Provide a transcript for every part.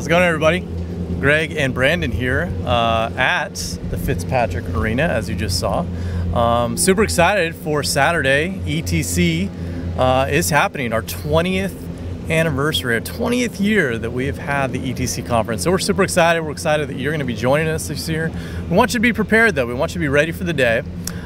How's it going, everybody? Greg and Brandon here at the Fitzpatrick Arena, as you just saw. Super excited for Saturday. ETC is happening, our 20th anniversary, our 20th year that we have had the ETC conference. So we're super excited. We're excited that you're going to be joining us this year. We want you to be prepared, though. We want you to be ready for the day.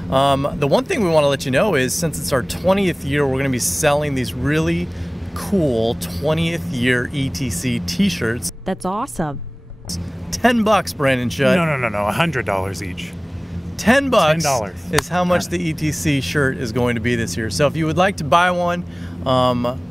The one thing we want to let you know is, since it's our 20th year, we're going to be selling these really cool 20th year ETC t-shirts. That's awesome. $10, Brandon Shutt. No, $100 each. $10 is how much the ETC shirt is going to be this year. So if you would like to buy one,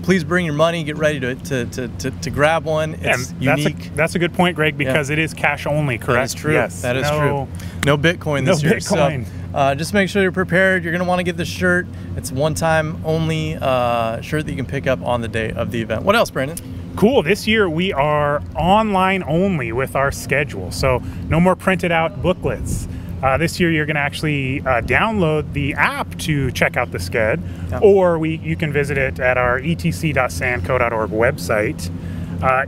please bring your money. Get ready to grab one. It's unique. That's a good point, Greg, because it is cash only, correct? That is true. Yes. That is true. No Bitcoin this year. Bitcoin. So just make sure you're prepared. You're going to want to get this shirt. It's a one-time only shirt that you can pick up on the day of the event. What else, Brandon? Cool. This year we are online only with our schedule. So no more printed out booklets. This year you're going to actually download the app to check out the sched, or you can visit it at our etc.sandco.org website.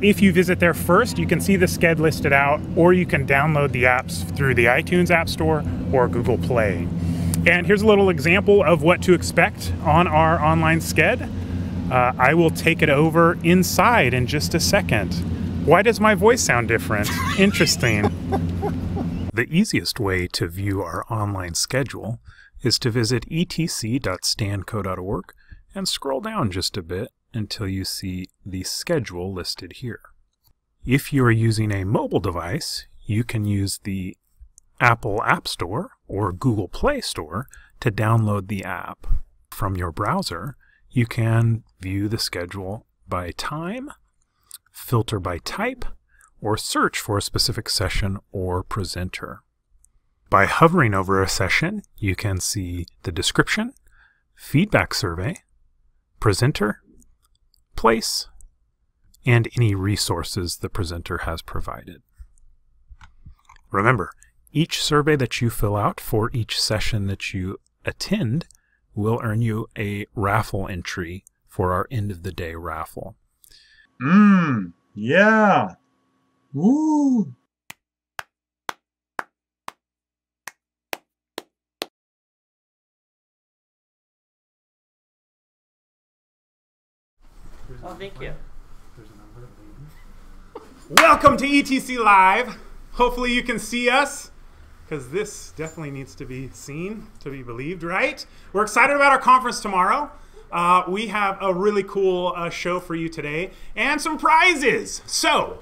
If you visit there first, you can see the sched listed out, or you can download the apps through the iTunes App Store or Google Play. And here's a little example of what to expect on our online sched. I will take it over inside in just a second. Why does my voice sound different? Interesting. The easiest way to view our online schedule is to visit etc.standco.org and scroll down just a bit until you see the schedule listed here. If you are using a mobile device, you can use the Apple App Store or Google Play Store to download the app. From your browser, you can view the schedule by time, filter by type, or search for a specific session or presenter. By hovering over a session, you can see the description, feedback survey, presenter, place, and any resources the presenter has provided. Remember, each survey that you fill out for each session that you attend will earn you a raffle entry for our end of the day raffle. Yeah. Woo! Oh, thank you. Welcome to ETC Live. Hopefully you can see us, because this definitely needs to be seen to be believed, right? We're excited about our conference tomorrow. We have a really cool show for you today and some prizes. So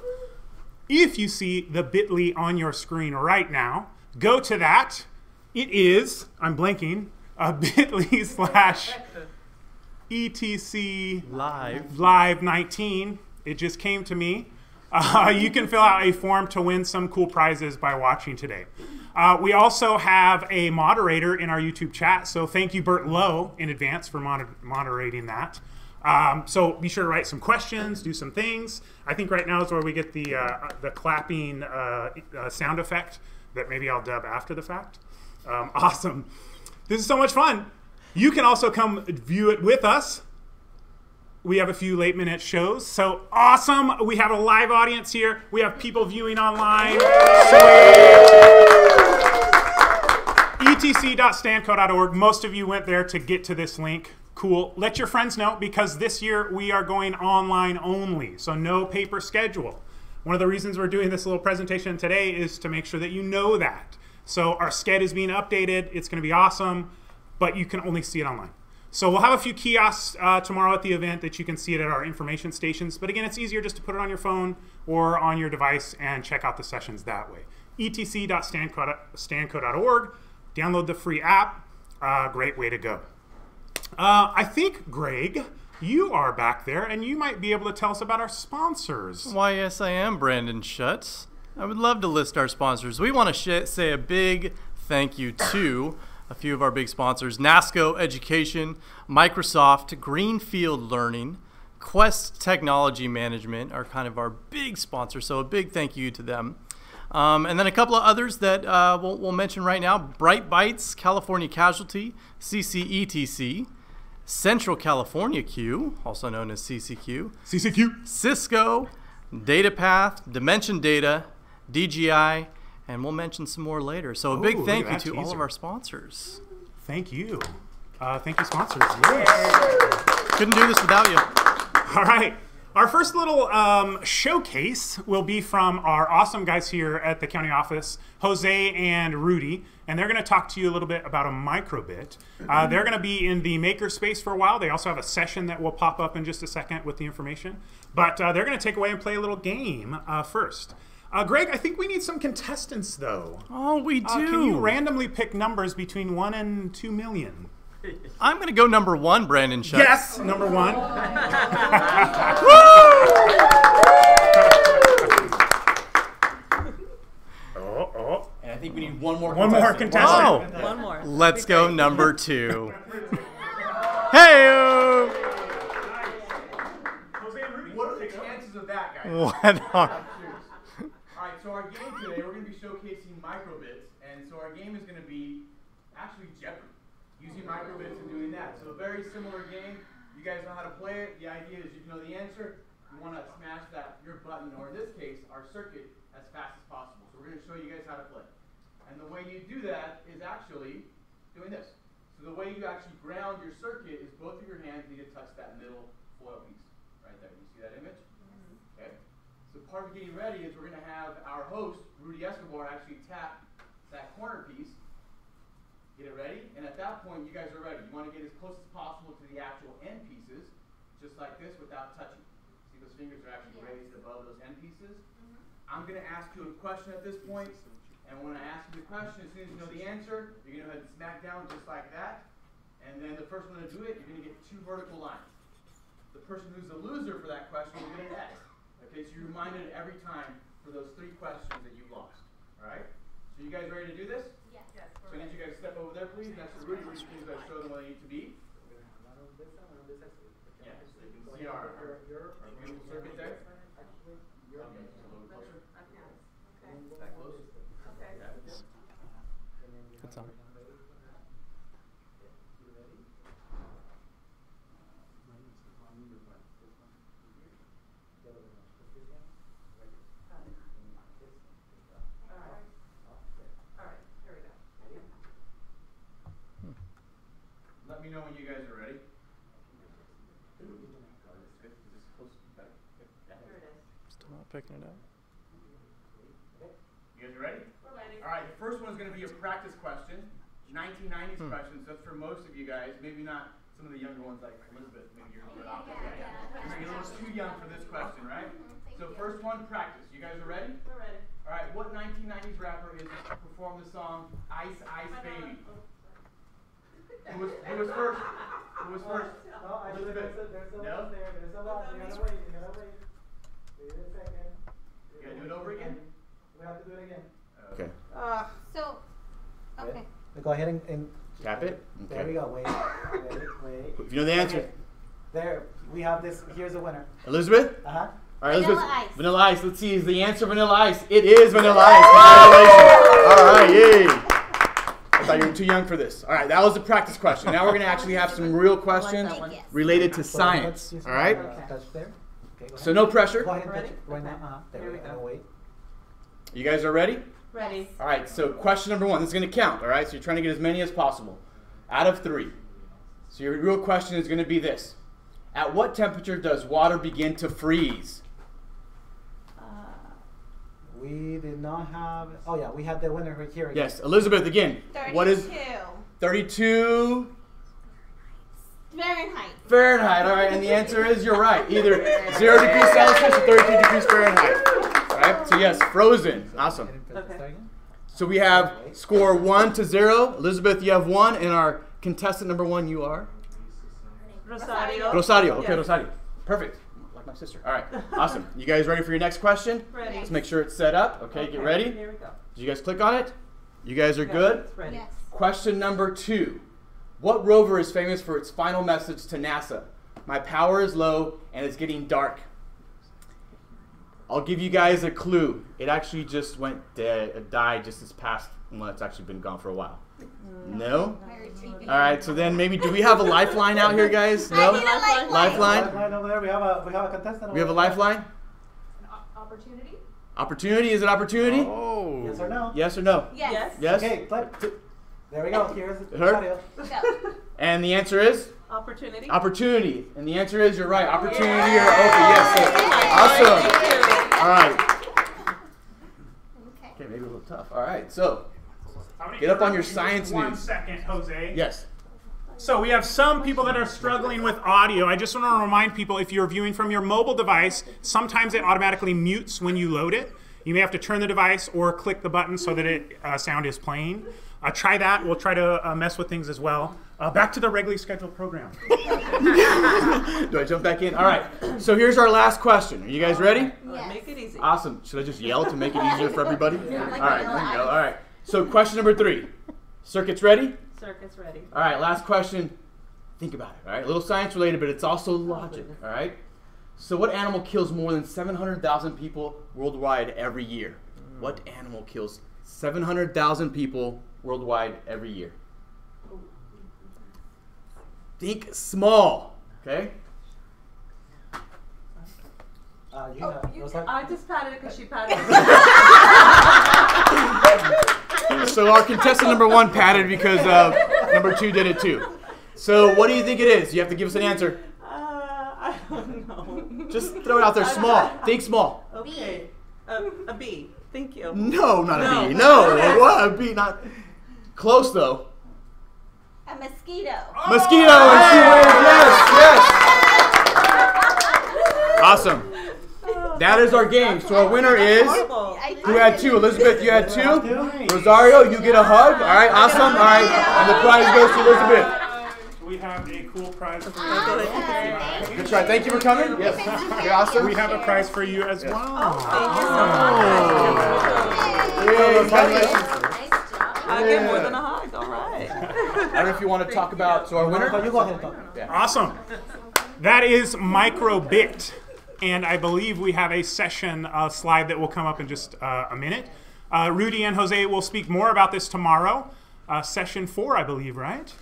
if you see the bit.ly on your screen right now, go to that. It is, I'm blanking, bit.ly/ETC Live 19. It just came to me. You can fill out a form to win some cool prizes by watching today. We also have a moderator in our YouTube chat, so thank you, Bert Lowe, in advance for moderating that. So be sure to write some questions, do some things. I think right now is where we get the clapping sound effect that maybe I'll dub after the fact. Awesome. This is so much fun. You can also come view it with us. We have a few late-minute shows, so awesome. We have a live audience here. We have people viewing online. etc.standco.org. Most of you went there to get to this link. Cool. Let your friends know, because this year we are going online only, so no paper schedule. One of the reasons we're doing this little presentation today is to make sure that you know that. So our sched is being updated. It's going to be awesome, but you can only see it online. So we'll have a few kiosks tomorrow at the event that you can see it at our information stations. But again, it's easier just to put it on your phone or on your device and check out the sessions that way. etc.standco.org. Download the free app. Great way to go. I think, Greg, you are back there, and you might be able to tell us about our sponsors. Why, yes, I am, Brandon Shutt. I would love to list our sponsors. We want to say a big thank you to a few of our big sponsors: NASCO Education, Microsoft, Greenfield Learning, Quest Technology Management are kind of our big sponsors, so a big thank you to them. And then a couple of others that we'll mention right now: Bright Bites, California Casualty, CCETC, Central California Q, also known as CCQ, CCQ, Cisco, data path, dimension data, DGI, and we'll mention some more later. So a big Ooh, thank look you at that to all of teaser. our sponsors. Thank you. Thank you, sponsors. Yes. Couldn't do this without you. All right. Our first little showcase will be from our awesome guys here at the county office, Jose and Rudy, and they're going to talk to you a little bit about a microbit. They're going to be in the maker space for a while. They also have a session that will pop up in just a second with the information, but they're going to take away and play a little game first. Greg, I think we need some contestants, though. Oh, we do. Can you randomly pick numbers between 1 and 2 million? I'm going to go number 1, Brandon Shutt. Yes, number 1. And I think we need one more One more contestant. Oh, One more. let's go number 2. Hey! What are the chances of that, guys? What are... All right, so our game today, we're going to be showcasing microbits, and so our game is going to be actually Jeopardy, using microbits and doing that. So a very similar game. You guys know how to play it. The idea is you know the answer. You want to smash your button, or in this case, our circuit, as fast as possible. So we're going to show you guys how to play. And the way you do that is actually doing this. So the way you actually ground your circuit is both of your hands need to touch that middle foil piece right there. You see that image? Okay. So part of getting ready is we're going to have our host, Rudy Escobar, actually tap that corner piece. Get it ready, and at that point, you guys are ready. You want to get as close as possible to the actual end pieces, just like this, without touching. See, those fingers are actually raised above those end pieces. I'm going to ask you a question at this point, and when I ask you the question, as soon as you know the answer, you're going to go ahead and smack down just like that. And then the first one to do it, you're going to get 2 vertical lines. The person who's the loser for that question will get an X. Okay, so you're reminded every time for those 3 questions that you lost. All right? So you guys ready to do this? Yes. So I need you guys to step over there, please. Next to Rudy, you guys show them where they need to be. Yeah, so you can see our beautiful circuit there. Okay, just a little closer. That close? Okay. It's on. Let me know when you guys are ready. Is this close? Better? Here it is. Still not picking it up. You guys are ready? We're ready. All right, the first one is going to be a practice question. 1990s questions. That's for most of you guys. Maybe not some of the younger ones like Elizabeth. Maybe you're a little bit off. You're a little too young for this question, right? So first one, practice. You guys are ready? We're ready. All right, what 1990s rapper is to perform the song Ice Ice Baby? Who was first? Who was first? Elizabeth. No? There's a lot. You gotta wait. Wait a second. You gotta do it over again? We have to do it again. Okay. So, okay. Go ahead and Tap it? There we go. Wait. If you know the answer. Okay. There. We have this. Here's the winner. Elizabeth? Uh-huh. All right, Vanilla Elizabeth. ice. Vanilla Ice. Let's see. Is the answer Vanilla Ice? It is Vanilla Ice. Congratulations. All right. Yay. I thought you were too young for this. All right, that was the practice question. Now we're going to actually have some real questions related to science. All right? Touch there. Okay, go So ahead. no pressure. Go ahead and touch Ready? it right now. Uh-huh. There Here we we go. go. Wait. You guys are ready? Ready. All right, so question number 1. This is going to count, all right? So you're trying to get as many as possible out of 3. So your real question is going to be this. At what temperature does water begin to freeze? We did not have. Oh yeah, we had the winner right here. Yes, Elizabeth, again. 32. What is 32 Fahrenheit. Fahrenheit? All right, and the answer is you're right. Either 0 degrees Celsius or 32 degrees Fahrenheit. All right, so yes, frozen. Awesome. Okay. So we have score 1 to 0. Elizabeth, you have 1, and our contestant number 1, you are? Rosario. Rosario. Okay, Yes. Rosario. Perfect. Like my sister. All right, awesome. You guys ready for your next question? Ready. Let's make sure it's set up. Okay, get ready. Here we go. Did you guys click on it? You guys are good? It's ready. Yes. Question number 2. What rover is famous for its final message to NASA? My power is low and it's getting dark. I'll give you guys a clue. It actually just went dead. It died just this past. Well, it's actually been gone for a while. No? Very creepy. All right, so then maybe, do we have a lifeline out here, guys? No? I need a lifeline. Lifeline? Right over there, we have a contestant. We have a lifeline? Opportunity? Opportunity, is it opportunity? Oh. Yes or no? Yes or no? Yes. Yes? Okay, there we go. Here's Her? Rosario. Go. And the answer is? Opportunity? Opportunity. And the answer is, you're right. Opportunity or open. Yes, sir. Awesome. All right. Okay, maybe a little tough. All right, so get up on your science news. 1 second, Jose. Yes. So we have some people that are struggling with audio. I just want to remind people, if you're viewing from your mobile device, sometimes it automatically mutes when you load it. You may have to turn the device or click the button so that sound is playing. Try that. We'll try to mess with things as well. Back to the regularly scheduled program. Do I jump back in? All right. So here's our last question. Are you guys ready? Yes. Make it easy. Awesome. Should I just yell to make it easier for everybody? All right. There you go. All right. So question number 3. Circuits ready? Circuit's ready. All right. Last question. Think about it. All right. A little science related, but it's also logic. All right. So what animal kills more than 700,000 people worldwide every year? What animal kills 700,000 people worldwide every year? Think small. Okay. Rosario? I just patted it because she patted it. So our contestant number 1 patted because number 2 did it too. So what do you think it is? You have to give us an answer. I don't know. Just throw it out there. Small. Think small. Okay. A B. Thank you. No, not a bee. No. No. What? A bee? Not close though. A mosquito. Mosquito. And she wins. Yes. Yes. Awesome. That is our game. So our winner is. Horrible. Who had 2? Elizabeth, you had 2. Rosario, you get a hug. All right. Awesome. All right. And the prize goes to Elizabeth. We have a cool prize for Go you. ahead. Good try. Thank you for coming. Yes. You're awesome. We have a prize for you as well. Yay, congratulations. Nice job. I get more than a hug. All right. I don't know if you want to talk about. So our winner. You go ahead and talk. Awesome. That is microbit. And I believe we have a session slide that will come up in just a minute. Rudy and Jose will speak more about this tomorrow. Session 4, I believe, right?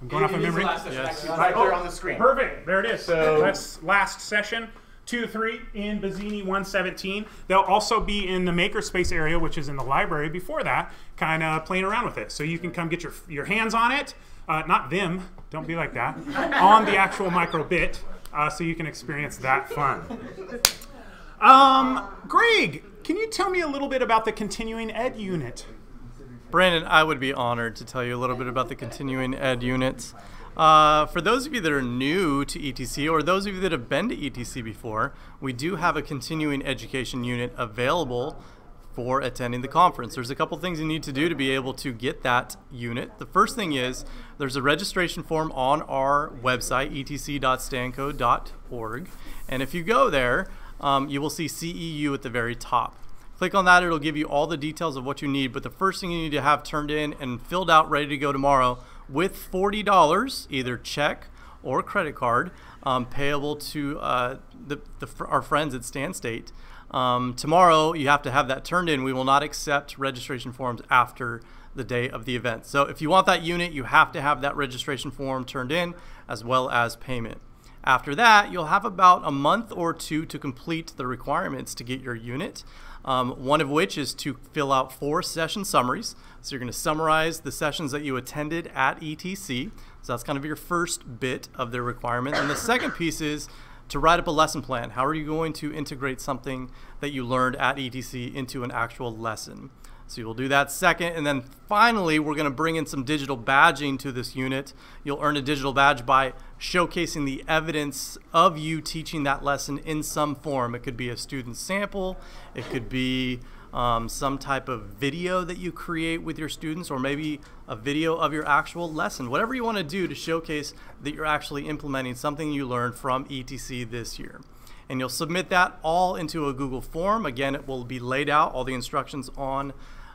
I'm going off of memory. Yes. Right there on the screen. Perfect. There it is. So- That's last session. 2-3 in Bazzini 117. They'll also be in the makerspace area, which is in the library before that, kind of playing around with it. So you can come get your hands on it. Not them. Don't be like that. On the actual microbit. So you can experience that fun. Greg, can you tell me a little bit about the continuing ed unit? Brandon, I would be honored to tell you a little bit about the continuing ed units. For those of you that are new to ETC, or those of you that have been to ETC before, we do have a continuing education unit available for attending the conference. There's a couple things you need to do to be able to get that unit. The first thing is there's a registration form on our website, etc.stanco.org. And if you go there, you will see CEU at the very top. Click on that, it'll give you all the details of what you need, but the first thing you need to have turned in and filled out ready to go tomorrow with $40, either check or credit card, payable to our friends at Stan State. Tomorrow, you have to have that turned in. We will not accept registration forms after the day of the event. So if you want that unit, you have to have that registration form turned in as well as payment. After that, you'll have about a month or 2 to complete the requirements to get your unit. One of which is to fill out 4 session summaries. So you're going to summarize the sessions that you attended at ETC. So that's kind of your first bit of the requirement. And the second piece is to write up a lesson plan. How are you going to integrate something that you learned at ETC into an actual lesson? So you'll do that second, and then finally we're going to bring in some digital badging to this unit. You'll earn a digital badge by showcasing the evidence of you teaching that lesson in some form. It could be a student sample, it could be some type of video that you create with your students, or maybe a video of your actual lesson. Whatever you want to do to showcase that you're actually implementing something you learned from ETC this year. And you'll submit that all into a Google form. Again, it will be laid out, all the instructions on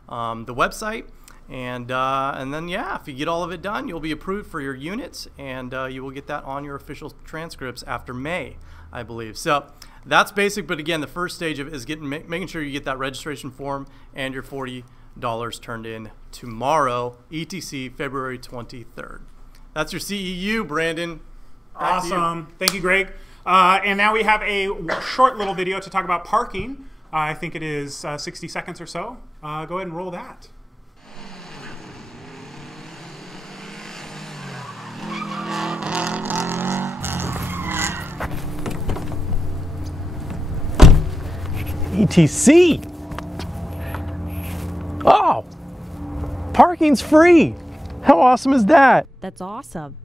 the website. And then, yeah, if you get all of it done, you'll be approved for your units, and you will get that on your official transcripts after May, I believe. So that's basic, but again, the first stage of it is making sure you get that registration form and your $40 turned in tomorrow, ETC February 23rd. That's your CEU, Brandon. Back to you. Awesome. Thank you, Greg. And now we have a short little video to talk about parking. I think it is 60 seconds or so. Go ahead and roll that. ETC. Oh, parking's free. How awesome is that? That's awesome.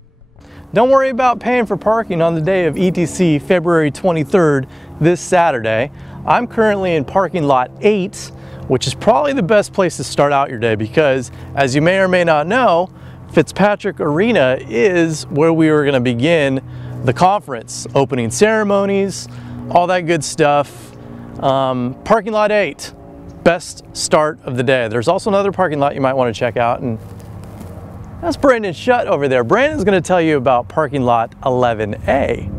Don't worry about paying for parking on the day of ETC, February 23rd, this Saturday. I'm currently in parking lot 8, which is probably the best place to start out your day because, as you may or may not know, Fitzpatrick Arena is where we are going to begin the conference, opening ceremonies, all that good stuff. Parking lot 8, best start of the day. There's also another parking lot you might want to check out, and that's Brandon Shutt over there. Brandon's going to tell you about parking lot 11A.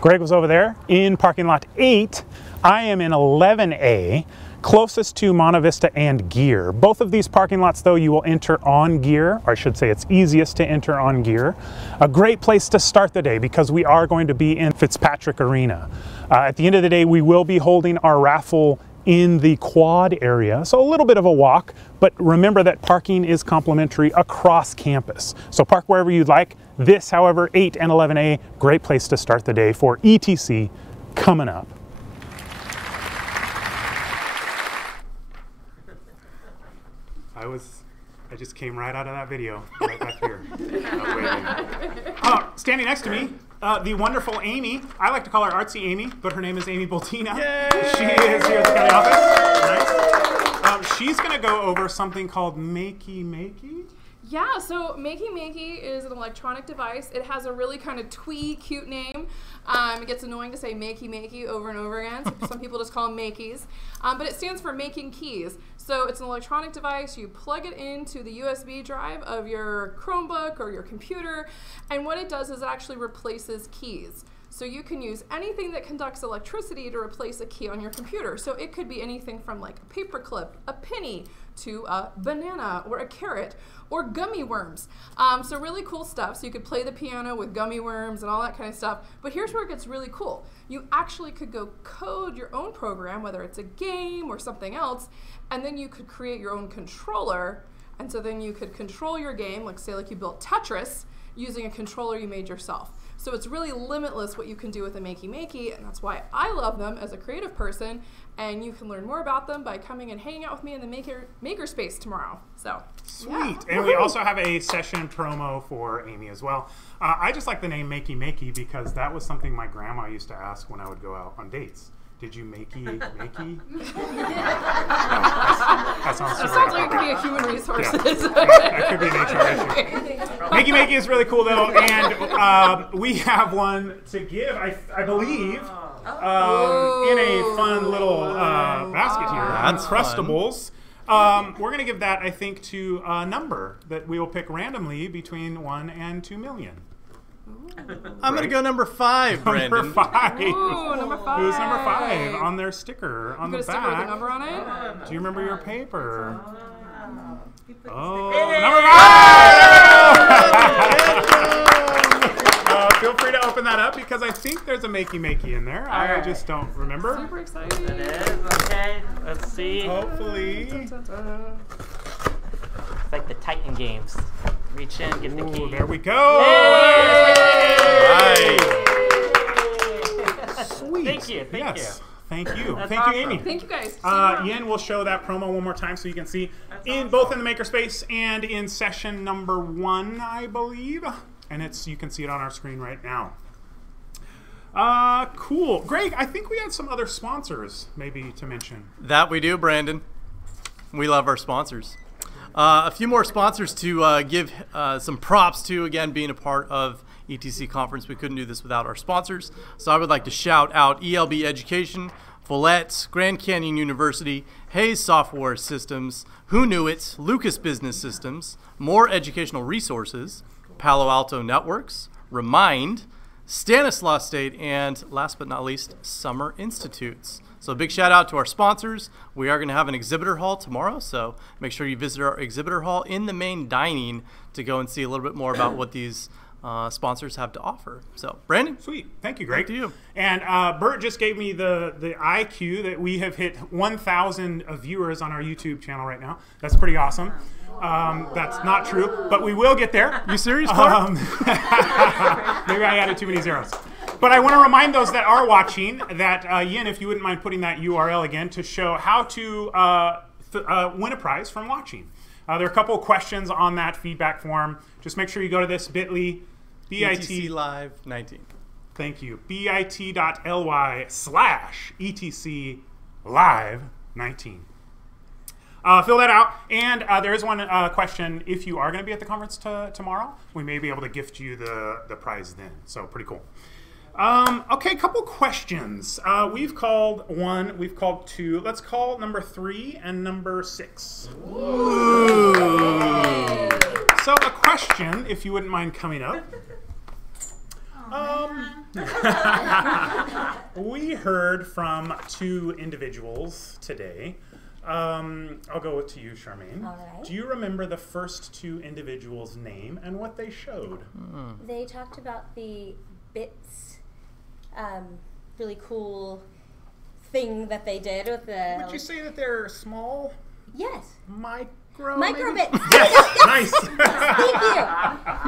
Greg was over there in parking lot 8. I am in 11A, closest to Monta Vista and Gear. Both of these parking lots, though, you will enter on Gear, or I should say it's easiest to enter on Gear. A great place to start the day because we are going to be in Fitzpatrick Arena. At the end of the day, we will be holding our raffle in the quad area, so a little bit of a walk, but remember that parking is complimentary across campus. So park wherever you'd like. This, however, 8 and 11A, great place to start the day for ETC coming up. I just came right out of that video, right back here. Standing next to me, the wonderful Amy. I like to call her Artsy Amy, but her name is Amy Boltina. Yay! She is here at the county office. Nice. She's going to go over something called Makey Makey. Yeah, so Makey Makey is an electronic device. It has a really kind of twee, cute name. It gets annoying to say Makey Makey over and over again. So some people just call them Makeys. But it stands for Making Keys. So it's an electronic device. You plug it into the USB drive of your Chromebook or your computer. And what it does is it actually replaces keys. So you can use anything that conducts electricity to replace a key on your computer. So it could be anything from like a paperclip, a penny, to a banana or a carrot or gummy worms. So really cool stuff. So you could play the piano with gummy worms and all that kind of stuff. But here's where it gets really cool. You actually could go code your own program, whether it's a game or something else, and then you could create your own controller. And so then you could control your game, like say like you built Tetris, using a controller you made yourself. So it's really limitless what you can do with a Makey Makey, and that's why I love them as a creative person. And you can learn more about them by coming and hanging out with me in the Makerspace tomorrow. So sweet. Yeah. And we also have a session promo for Amy as well. I just like the name Makey Makey because that was something my grandma used to ask when I would go out on dates. Did you makey makey? That sounds like it could be a human resources. Yeah. That could be an HR issue. Makey makey is really cool though, and we have one to give, I believe, in a fun little basket here. That's Uncrustables. We're going to give that, I think, to a number that we will pick randomly between 1 and 2 million. I'm going to go number 5, Brandon. Number 5. Ooh, number 5. Who's number 5 on their sticker on the back? Sticker with a number on it? Do you remember your paper? Oh, number 5! Feel free to open that up because I think there's a Makey Makey in there. I just don't remember. Super exciting. It is. Okay, let's see. Hopefully. It's like the Titan games. Reach in, get the key. Ooh, there we go. Right. Sweet. Thank you. Thank you. Thank you. That's Thank awesome. you, Amy. Thank you guys. Yen will show that promo one more time so you can see both in the Makerspace and in session number 1, I believe. And you can see it on our screen right now. Cool. Greg, I think we had some other sponsors maybe to mention. That we do, Brandon. We love our sponsors. A few more sponsors to give some props to, again, being a part of ETC Conference. We couldn't do this without our sponsors. So I would like to shout out ELB Education, Follett, Grand Canyon University, Hayes Software Systems, Who Knew It, Lucas Business Systems, More Educational Resources, Palo Alto Networks, Remind, Stanislaus State, and last but not least, Summer Institutes. So a big shout out to our sponsors. We are going to have an exhibitor hall tomorrow, so make sure you visit our exhibitor hall in the main dining to go and see a little bit more about what these sponsors have to offer. So, Brandon. Sweet. Thank you, Greg. Back to you. And Bert just gave me the IQ that we have hit 1,000 viewers on our YouTube channel right now. That's pretty awesome. That's not true, but we will get there. You serious, Clark? Maybe I added too many zeros. But I want to remind those that are watching that, Yin, if you wouldn't mind putting that URL again to show how to win a prize from watching. There are a couple of questions on that feedback form. Just make sure you go to this bit.ly, ETC Live 19. Thank you. bit.ly/ETC Live 19. Fill that out. And there is one question. If you are going to be at the conference tomorrow, we may be able to gift you the prize then. So pretty cool. Okay, a couple questions. We've called 1, we've called 2. Let's call number 3 and number 6. Ooh. So a question, if you wouldn't mind coming up. We heard from 2 individuals today. I'll go to you, Charmaine. All right. Do you remember the first 2 individuals' name and what they showed? They talked about the bits, really cool thing that they did with the... Would you say that they're small? Yes. Micro bits. Yes, nice. Thank you.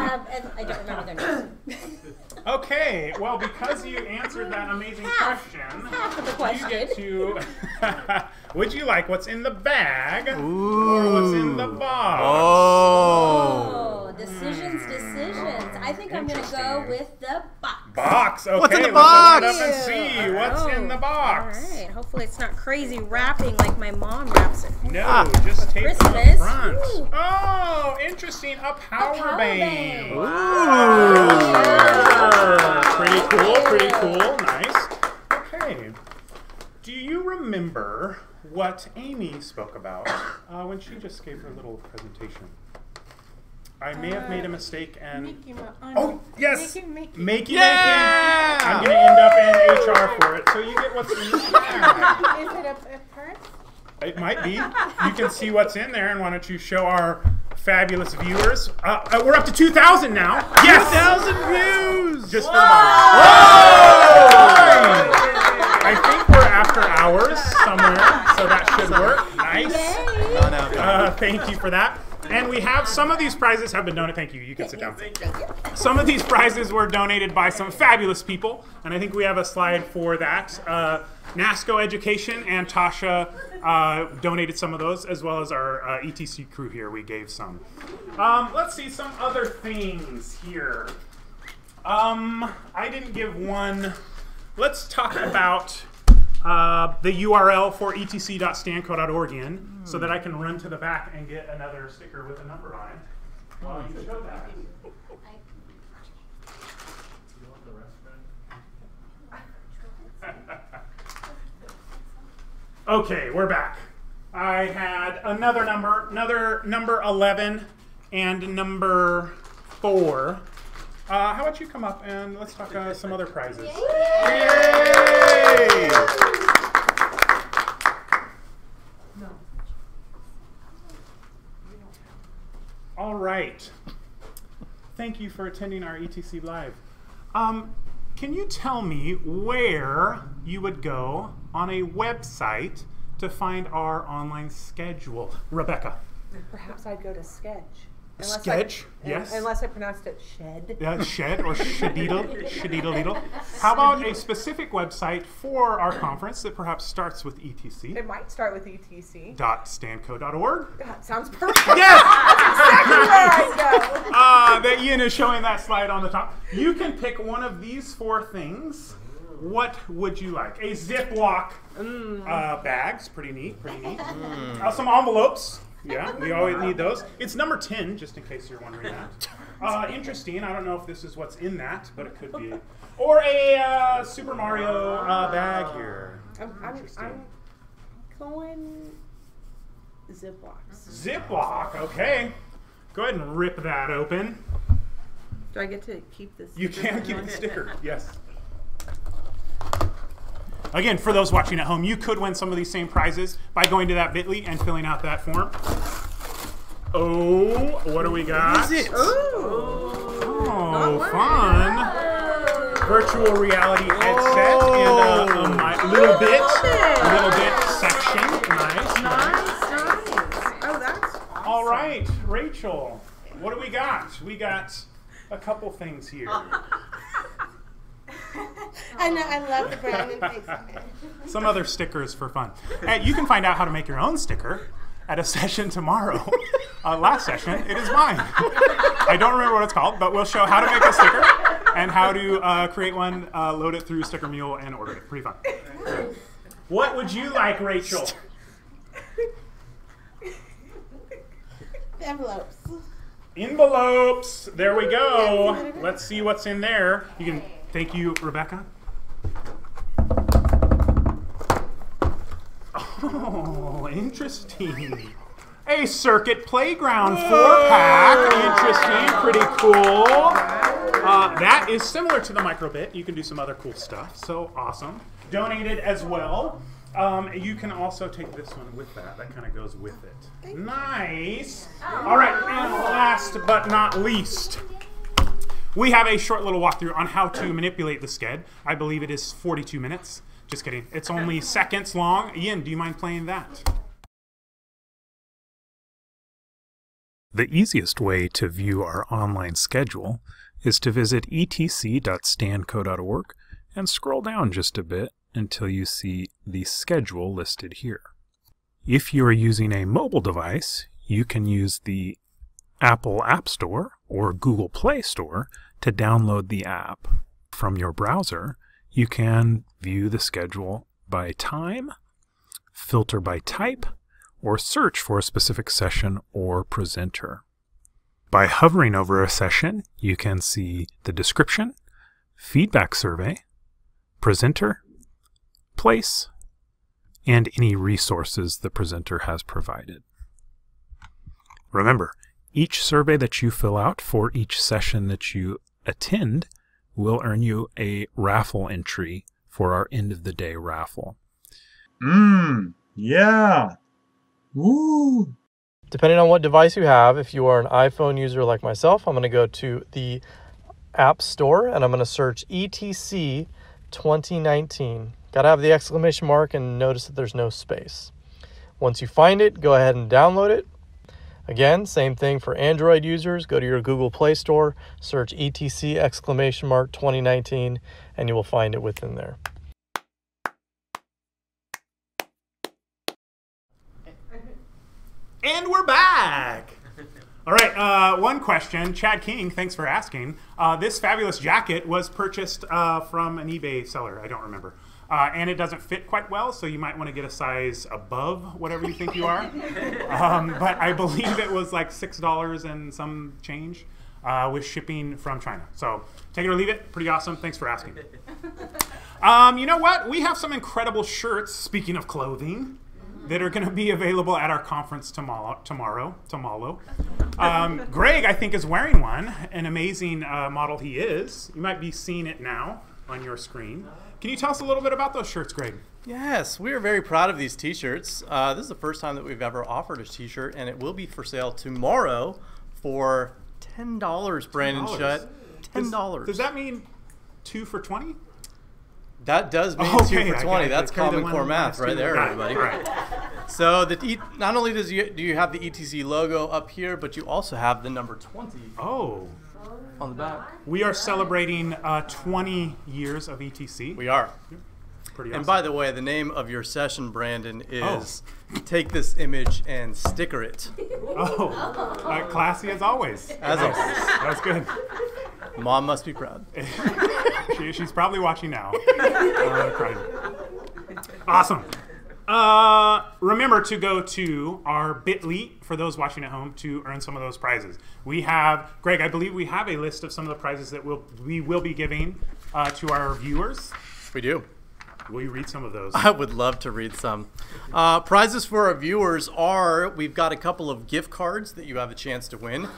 And I don't remember their names. Okay, well, because you answered that amazing question, half of the question. you get to... Would you like what's in the bag or what's in the box? Oh, decisions. I think I'm going to go with the box. Box, okay. What's in the Let's box? open it up and see what's in the box. All right, hopefully it's not crazy wrapping like my mom wraps it. No, just tape it Christmas. up front. Ooh. Oh, interesting. A power bank. bank. Pretty cool. Nice. Okay. Do you remember what Amy spoke about when she just gave her little presentation? I may have made a mistake and... Oh, yes! Making. Yeah! I'm going to end up in HR for it, so you get what's in the bag. Is it a purse? It might be. You can see what's in there, and why don't you show our fabulous viewers. We're up to 2,000 now. Yes! 2,000 views! Just for the box. I think we're after hours somewhere, so that should work. Nice. Thank you for that. And we have some of these prizes have been donated. Thank you. You can sit down. Some of these prizes were donated by some fabulous people, and I think we have a slide for that. NASCO Education and Tasha donated some of those, as well as our ETC crew here. We gave some. Let's see some other things here. I didn't give one. Let's talk about the URL for etc.stanco.org in, so that I can run to the back and get another sticker with a number on it. While you show that. Okay, we're back. I had another number 11 and number 4. How about you come up and let's talk some other prizes. Yay! All right. Thank you for attending our ETC Live. Can you tell me where you would go on a website to find our online schedule? Rebecca. Perhaps I'd go to Sketch. Sketch, yes. Unless I pronounced it Shed. Yeah, Shed or Shediddle. How about a specific website for our conference that perhaps starts with ETC? It might start with ETC. .stanco.org. That sounds perfect. Yes! That's exactly where I'd go. That Ian is showing that slide on the top. You can pick one of these 4 things. What would you like? A Ziploc bags. Pretty neat. Some envelopes. Yeah, we always need those. It's number 10, just in case you're wondering that. Interesting. I don't know if this is what's in that, but it could be. Or a Super Mario bag here. I'm going Ziplocs. Ziploc, okay. Go ahead and rip that open. Do I get to keep this? You can keep the sticker, yes. Again, for those watching at home, you could win some of these same prizes by going to that bit.ly and filling out that form. Oh, what do we got? What is it? Oh, So fun. Virtual reality headset and a little bit section. Nice. Oh, that's awesome. All right, Rachel, what do we got? We got a couple things here. I know, I love the Brandon face on it. Some other stickers for fun. Hey, you can find out how to make your own sticker at a session tomorrow. Last session, it is mine. I don't remember what it's called, but we'll show how to make a sticker and how to create one, load it through Sticker Mule, and order it. Pretty fun. What would you like, Rachel? Envelopes. Envelopes. There we go. Let's see what's in there. You can. Thank you, Rebecca. Oh, interesting. A Circuit Playground 4-pack. Interesting. Pretty cool. That is similar to the microbit. You can do some other cool stuff. So awesome. Donated as well. You can also take this one with that. That kind of goes with it. Nice. All right, and last but not least, we have a short little walkthrough on how to manipulate the SCED. I believe it is 42 minutes. Just kidding. It's only seconds long. Ian, do you mind playing that? The easiest way to view our online schedule is to visit etc.stanco.org and scroll down just a bit until you see the schedule listed here. If you are using a mobile device, you can use the Apple App Store or Google Play Store to download the app. From your browser, you can view the schedule by time, filter by type, or search for a specific session or presenter. By hovering over a session, you can see the description, feedback survey, presenter, place, and any resources the presenter has provided. Remember, each survey that you fill out for each session that you attend will earn you a raffle entry for our end of the day raffle. Yeah. Ooh. Depending on what device you have, if you are an iPhone user like myself, I'm going to go to the App Store and I'm going to search ETC 2019. Got to have the exclamation mark and notice that there's no space. Once you find it, go ahead and download it. Again, same thing for Android users. Go to your Google Play Store, search ETC exclamation mark 2019, and you will find it within there. And we're back. All right, one question. Chad King, thanks for asking. This fabulous jacket was purchased from an eBay seller. I don't remember. And it doesn't fit quite well, so you might want to get a size above whatever you think you are. But I believe it was like $6 and some change with shipping from China. So take it or leave it. Pretty awesome. Thanks for asking. You know what? We have some incredible shirts, speaking of clothing, that are going to be available at our conference tomorrow. Greg, I think, is wearing one. An amazing model he is. You might be seeing it now on your screen. Can you tell us a little bit about those shirts, Greg? Yes, we are very proud of these t-shirts. This is the first time that we've ever offered a t-shirt, and it will be for sale tomorrow for $10, Brandon Shutt. $10. Does that mean 2 for $20? That does mean 2 for 20. That's Common Core math right there, everybody. Right. So not only do you have the ETC logo up here, but you also have the number 20. Oh. On the back. We are celebrating 20 years of ETC. We are. Pretty awesome. And by the way, the name of your session, Brandon, is Take This Image and Sticker It. Classy as always. As always. That was good. Mom must be proud. She's probably watching now. Crying. Awesome. Remember to go to our bit.ly for those watching at home to earn some of those prizes. We have, Greg, I believe we have a list of some of the prizes that we will be giving to our viewers. We do. Will you read some of those? I would love to read some. Prizes for our viewers are, we've got a couple of gift cards that you have a chance to win.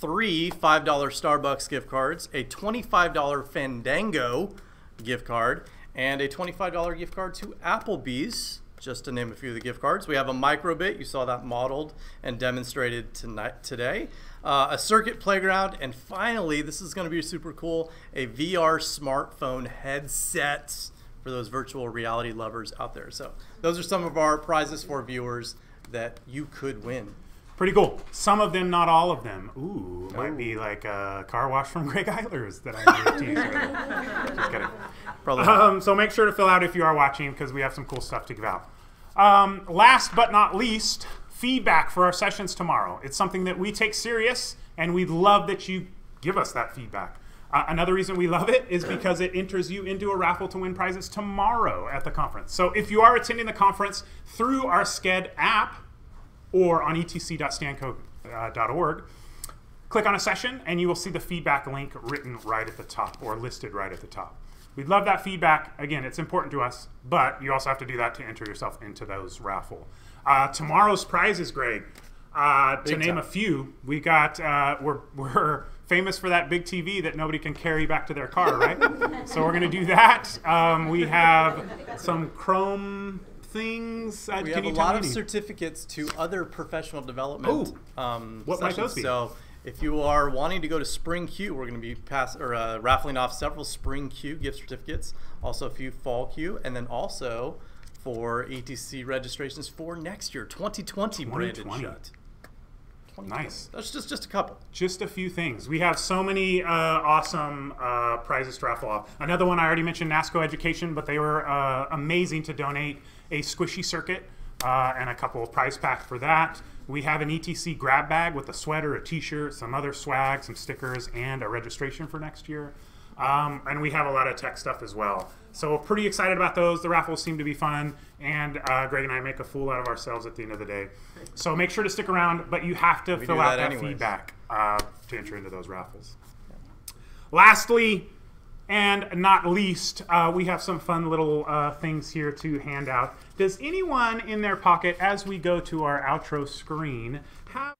3 $5 Starbucks gift cards, a $25 Fandango gift card, and a $25 gift card to Applebee's just to name a few of the gift cards. We have a microbit. You saw that modeled and demonstrated today. A circuit playground, and finally, this is going to be super cool, a VR smartphone headset for those virtual reality lovers out there. So those are some of our prizes for viewers that you could win. Pretty cool. Some of them, not all of them. Ooh, might be like a car wash from Greg Eilers that I gave to you. Just kidding. Probably. So make sure to fill out if you are watching, because we have some cool stuff to give out. Last but not least, feedback for our sessions tomorrow. It's something that we take serious, and we'd love that you give us that feedback. Another reason we love it is because it enters you into a raffle to win prizes tomorrow at the conference. So if you are attending the conference through our SCED app or on etc.stanco.org, click on a session and you will see the feedback link written right at the top or listed right at the top. We'd love that feedback. Again, it's important to us, but you also have to do that to enter yourself into those raffle. Tomorrow's prizes, Greg, to name a few, we got, we're famous for that big TV that nobody can carry back to their car, right? So we're going to do that. We have some Chrome things. We have a lot of certificates to other professional development what might those be? So if you are wanting to go to Spring Q, we're going to be raffling off several Spring Q gift certificates, also a few Fall Q, and then also for ETC registrations for next year, 2020. Brandon Shutt. Nice. That's just a couple. Just a few things. We have so many awesome prizes to raffle off. Another one I already mentioned, NASCO Education, but they were amazing to donate a squishy circuit and a couple of prize packs for that. We have an ETC grab bag with a sweater, a t-shirt, some other swag, some stickers, and a registration for next year. And we have a lot of tech stuff as well. So we're pretty excited about those. The raffles seem to be fun, and Greg and I make a fool out of ourselves at the end of the day. So make sure to stick around, but you have to fill out that feedback to enter into those raffles. Lastly, and not least, we have some fun little things here to hand out. Does anyone in their pocket, as we go to our outro screen, have